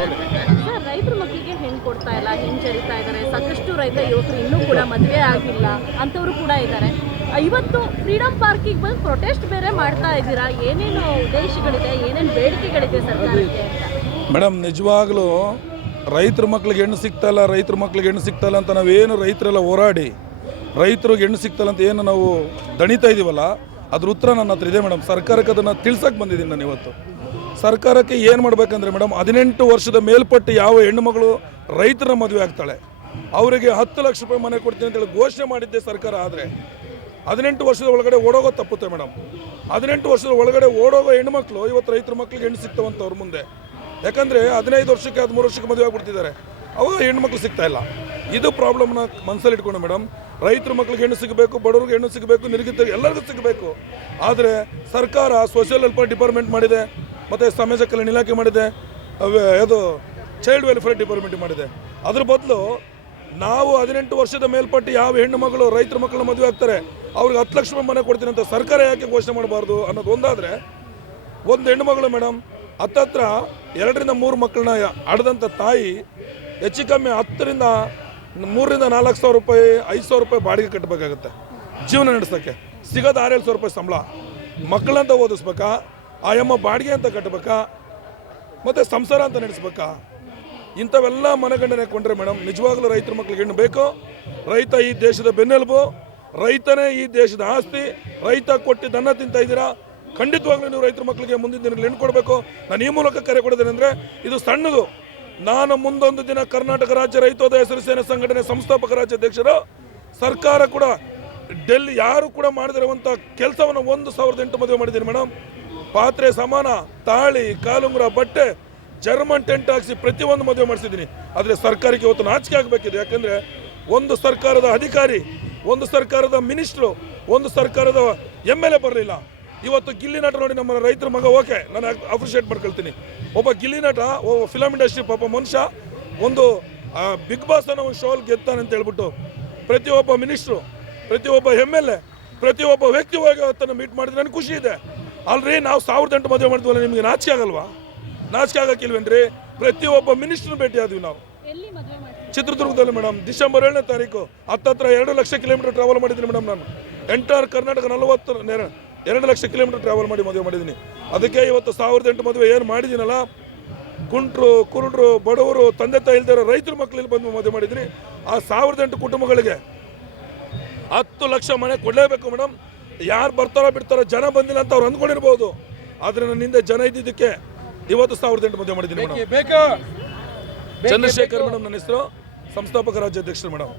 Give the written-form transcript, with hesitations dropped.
Sir, ರೈತರ ಮಕ್ಕಳಿಗೆ ಹೆಣ್ಣು ಕೊಡ್ತಾ ಇಲ್ಲ, ಹಿಂಜರಿತಾ ಇದ್ದಾರೆ. ಸಾಕಷ್ಟು ರೈತ ಯುವಕರು ಇನ್ನೂ ಕೂಡ ಮದುವೆ ಆಗಿಲ್ಲ ಅಂಥವ್ರು ಕೂಡ ಇದ್ದಾರೆ. ಇವತ್ತು ಫ್ರೀಡಮ್ ಪಾರ್ಕಿಗೆ ಬಂದು ಪ್ರೊಟೆಸ್ಟ್ ಬೇರೆ ಮಾಡ್ತಾ ಇದ್ದೀರಾ. ಏನೇನು ಉದ್ದೇಶಗಳಿದೆ, ಏನೇನು ಬೇಡಿಕೆಗಳಿದೆ ಸರ್ಕಾರಕ್ಕೆ ಅಂತ? ಮೇಡಮ್, ನಿಜವಾಗ್ಲೂ ರೈತರ ಮಕ್ಳಿಗೆ ಹೆಣ್ಣು ಸಿಗ್ತಾಯಿಲ್ಲ, ರೈತರ ಮಕ್ಳಿಗೆ ಹೆಣ್ಣು ಸಿಗ್ತಾಯಿಲ್ಲ ಅಂತ ನಾವೇನು ರೈತರೆಲ್ಲ ಹೋರಾಡಿ ರೈತರಿಗೆ ಹೆಣ್ಣು ಸಿಗ್ತಾಯಿಲ್ಲ ಅಂತ ಏನು ನಾವು ದಣಿತಾ ಇದ್ದೀವಲ್ಲ, ಅದ್ರ ಉತ್ತರ ನನ್ನ ಹತ್ರ ಇದೆ ಮೇಡಮ್. ಸರ್ಕಾರಕ್ಕೆ ಅದನ್ನು ತಿಳ್ಸಕ್ಕೆ ಬಂದಿದ್ದೀನಿ ನಾನು ಇವತ್ತು. ಸರ್ಕಾರಕ್ಕೆ ಏನು ಮಾಡಬೇಕಂದ್ರೆ ಮೇಡಮ್, 18 ವರ್ಷದ ಮೇಲ್ಪಟ್ಟು ಯಾವ ಹೆಣ್ಣುಮಗಳು ರೈತರ ಮದುವೆ ಆಗ್ತಾಳೆ ಅವರಿಗೆ 10 ಲಕ್ಷ ರೂಪಾಯಿ ಮನೆ ಕೊಡ್ತೀನಿ ಅಂತೇಳಿ ಘೋಷಣೆ ಮಾಡಿದ್ದೆ ಸರ್ಕಾರ. ಆದರೆ 18 ವರ್ಷದ ಒಳಗಡೆ ಓಡೋಗೋ ತಪ್ಪುತ್ತೆ ಮೇಡಮ್. 18 ವರ್ಷದ ಒಳಗಡೆ ಓಡೋಗೋ ಹೆಣ್ಮಕ್ಳು ಇವತ್ತು ರೈತರ ಮಕ್ಳಿಗೆ ಹೆಣ್ಣು ಸಿಗ್ತಾವಂತ ಅವ್ರ ಮುಂದೆ. ಯಾಕಂದರೆ 15 ವರ್ಷಕ್ಕೆ 13 ವರ್ಷಕ್ಕೆ ಮದುವೆ ಆಗ್ಬಿಡ್ತಿದ್ದಾರೆ, ಅವಾಗ ಹೆಣ್ಮಕ್ಳು ಸಿಗ್ತಾಯಿಲ್ಲ. ಇದು ಪ್ರಾಬ್ಲಮ್ನ ಮನಸ್ಸಲ್ಲಿ ಇಟ್ಕೊಂಡು ಮೇಡಮ್, ರೈತರ ಮಕ್ಳಿಗೆ ಹೆಣ್ಣು ಸಿಗಬೇಕು, ಬಡವ್ರಿಗೆ ಹೆಣ್ಣು ಸಿಗಬೇಕು, ನಿರ್ಗತಿಗೆ ಎಲ್ಲರಿಗೂ ಸಿಗಬೇಕು. ಆದರೆ ಸರ್ಕಾರ ಸೋಷಿಯಲ್ ವೆಲ್ಫೇರ್ ಡಿಪಾರ್ಟ್ಮೆಂಟ್ ಮಾಡಿದೆ, ಮತ್ತು ಸಮಾಜ ಕಲ್ಯಾಣ ಇಲಾಖೆ ಮಾಡಿದೆ, ಅದು ಚೈಲ್ಡ್ ವೆಲ್ಫೇರ್ ಡಿಪಾರ್ಟ್ಮೆಂಟ್ ಮಾಡಿದೆ. ಅದ್ರ ಬದಲು ನಾವು 18 ವರ್ಷದ ಮೇಲ್ಪಟ್ಟು ಯಾವ ಹೆಣ್ಣು ಮಗಳು ರೈತರ ಮಕ್ಕಳನ್ನ ಮದುವೆ ಆಗ್ತಾರೆ ಅವ್ರಿಗೆ 10 ಲಕ್ಷ ರೂಪಾಯಿ ಮನೆ ಕೊಡ್ತೀನಿ ಅಂತ ಸರ್ಕಾರ ಯಾಕೆ ಘೋಷಣೆ ಮಾಡಬಾರ್ದು ಅನ್ನೋದು ಒಂದಾದರೆ, ಒಂದು ಹೆಣ್ಣು ಮಗಳು ಮೇಡಮ್ ಹತ್ತತ್ರ 2 ರಿಂದ 3 ಮಕ್ಕಳನ್ನ ಆಡದಂಥ ತಾಯಿ ಹೆಚ್ಚು ಕಮ್ಮಿ 3 ರಿಂದ 4 ಸಾವಿರ ರೂಪಾಯಿ 5 ಸಾವಿರ ರೂಪಾಯಿ ಬಾಡಿಗೆ ಕಟ್ಟಬೇಕಾಗುತ್ತೆ. ಜೀವನ ನಡೆಸೋಕ್ಕೆ ಸಿಗೋದು 6-7 ಸಾವಿರ ರೂಪಾಯಿ ಸಂಬಳ. ಮಕ್ಕಳಂತ ಓದಿಸ್ಬೇಕಾ, ಆ ಅಮ್ಮ ಬಾಡಿಗೆ ಅಂತ ಕಟ್ಟಬೇಕಾ, ಮತ್ತು ಸಂಸಾರ ಅಂತ ನಡೆಸ್ಬೇಕಾ? ಇಂಥವೆಲ್ಲ ಮನಗಂಡನೆ ಕೊಂಡ್ರೆ ಮೇಡಮ್, ನಿಜವಾಗ್ಲೂ ರೈತರ ಮಕ್ಳಿಗೆ ಹೆಣ್ಣು ಬೇಕು. ರೈತ ಈ ದೇಶದ ಬೆನ್ನೆಲುಬು, ರೈತನೇ ಈ ದೇಶದ ಆಸ್ತಿ. ರೈತ ಕೊಟ್ಟು ಅನ್ನ ತಿಂತಾ ಇದ್ದೀರಾ, ಖಂಡಿತವಾಗ್ಲೂ ನೀವು ರೈತರ ಮಕ್ಕಳಿಗೆ ಮುಂದಿನ ದಿನದಲ್ಲಿ ಹೆಣ್ಣು ಕೊಡಬೇಕು. ನಾನು ಈ ಮೂಲಕ ಕರೆ ಕೊಡೋದೇನೆ ಅಂದರೆ, ಇದು ಸಣ್ಣದು. ನಾನು ಮುಂದೊಂದು ದಿನ ಕರ್ನಾಟಕ ರಾಜ್ಯ ರೈತೋದಯ ಸಿರಿಸೇನೆ ಸಂಘಟನೆ ಸಂಸ್ಥಾಪಕ ರಾಜ್ಯಾಧ್ಯಕ್ಷರು. ಸರ್ಕಾರ ಕೂಡ ಡೆಲ್ಲಿ ಯಾರು ಕೂಡ ಮಾಡದಿರುವಂಥ ಕೆಲಸವನ್ನು 1008 ಮದುವೆ ಮಾಡಿದ್ದೀನಿ ಮೇಡಮ್. ಪಾತ್ರೆ ಸಮಾನ, ತಾಳಿ, ಕಾಲುಂಗುರ, ಬಟ್ಟೆ, ಜರ್ಮನ್ ಟೆಂಟ್ ಹಾಕಿಸಿ ಪ್ರತಿಯೊಂದು ಮದುವೆ ಮಾಡಿಸಿದ್ದೀನಿ. ಆದರೆ ಸರ್ಕಾರಕ್ಕೆ ಇವತ್ತು ನಾಚಿಕೆ ಆಗಬೇಕಿದೆ. ಯಾಕೆಂದರೆ ಒಂದು ಸರ್ಕಾರದ ಅಧಿಕಾರಿ, ಒಂದು ಸರ್ಕಾರದ ಮಿನಿಸ್ಟ್ರು, ಒಂದು ಸರ್ಕಾರದ MLA ಬರಲಿಲ್ಲ. ಇವತ್ತು ಗಿಲ್ಲಿ ನಟ ನೋಡಿ ನಮ್ಮ ರೈತರ ಮಗ, ಓಕೆ, ನಾನು ಅಪ್ರಿಷಿಯೇಟ್ ಮಾಡ್ಕೊಳ್ತೀನಿ. ಒಬ್ಬ ಗಿಲ್ಲಿ ನಟ, ಒಬ್ಬ ಫಿಲಮ್ ಇಂಡಸ್ಟ್ರಿ ಪಾಪ ಮನುಷ್ಯ ಒಂದು ಬಿಗ್ ಬಾಸ್ ಅನ್ನೋ ಒಂದು ಶೋಲ್ ಗೆದ್ದಾನೆ ಅಂತ ಹೇಳ್ಬಿಟ್ಟು ಪ್ರತಿಯೊಬ್ಬ ಮಿನಿಸ್ಟ್ರು, ಪ್ರತಿಯೊಬ್ಬ MLA, ಪ್ರತಿಯೊಬ್ಬ ವ್ಯಕ್ತಿ ಹೋಗಿ ಅವತ್ತನ್ನು ಮೀಟ್ ಮಾಡಿದ್ರೆ ನನಗೆ ಖುಷಿ ಇದೆ. ಅಲ್ರಿ, ನಾವು 1008 ಮದುವೆ ಮಾಡ್ತೀವಲ್ಲ, ನಿಮಗೆ ನಾಚಿಕೆ ಆಗಲ್ವಾ? ನಾಚಿಕೆ ಆಗಕ್ಕಿಲ್ವೇನ್ರಿ? ಪ್ರತಿಯೊಬ್ಬ ಮಿನಿಸ್ಟ್ರನ್ನ ಭೇಟಿ ಆದ್ವಿ ನಾವು ಚಿತ್ರದುರ್ಗದಲ್ಲಿ ಮೇಡಮ್. ಡಿಸೆಂಬರ್ 7ನೇ ತಾರೀಕು ಹತ್ತತ್ರ 2 ಲಕ್ಷ ಕಿಲೋಮೀಟರ್ ಟ್ರಾವೆಲ್ ಮಾಡಿದ್ದೀನಿ ಮೇಡಮ್. ನಾನು entire Karnataka 2 lakh kilometre travel ಮಾಡಿ ಮದುವೆ ಮಾಡಿದ್ದೀನಿ. ಅದಕ್ಕೆ ಇವತ್ತು 1008 ಮದುವೆ ಏನು ಮಾಡಿದ್ದೀನಲ್ಲ, ಕುಂಟ್ರು, ಕುರುಡ್ರು, ಬಡವರು, ತಂದೆ ತಾಯಿ ಇಲ್ದಿರೋ ರೈತರ ಮಕ್ಕಳಲ್ಲಿ ಬಂದು ಮದುವೆ ಮಾಡಿದ್ದೀನಿ. ಆ 1008 ಕುಟುಂಬಗಳಿಗೆ 10 ಲಕ್ಷ ಮನೆ ಕೊಡಲೇಬೇಕು ಮೇಡಮ್. ಯಾರು ಬರ್ತಾರೋ ಬಿಡ್ತಾರೋ, ಜನ ಬಂದಿಲ್ಲ ಅಂತ ಅವ್ರು ಅಂದ್ಕೊಂಡಿರ್ಬೋದು, ಆದರೆ ನನ್ನ ಹಿಂದೆ ಜನ ಇದ್ದಿದ್ದಕ್ಕೆ ಇವತ್ತು 1008 ಮದುವೆ ಮಾಡಿದ್ದೀನಿ ಮೇಡಮ್. ಚಂದ್ರಶೇಖರ್ ಮೇಡಮ್ ನನ್ನ ಹೆಸರು, ಸಂಸ್ಥಾಪಕ ರಾಜ್ಯಾಧ್ಯಕ್ಷರು ಮೇಡಮ್.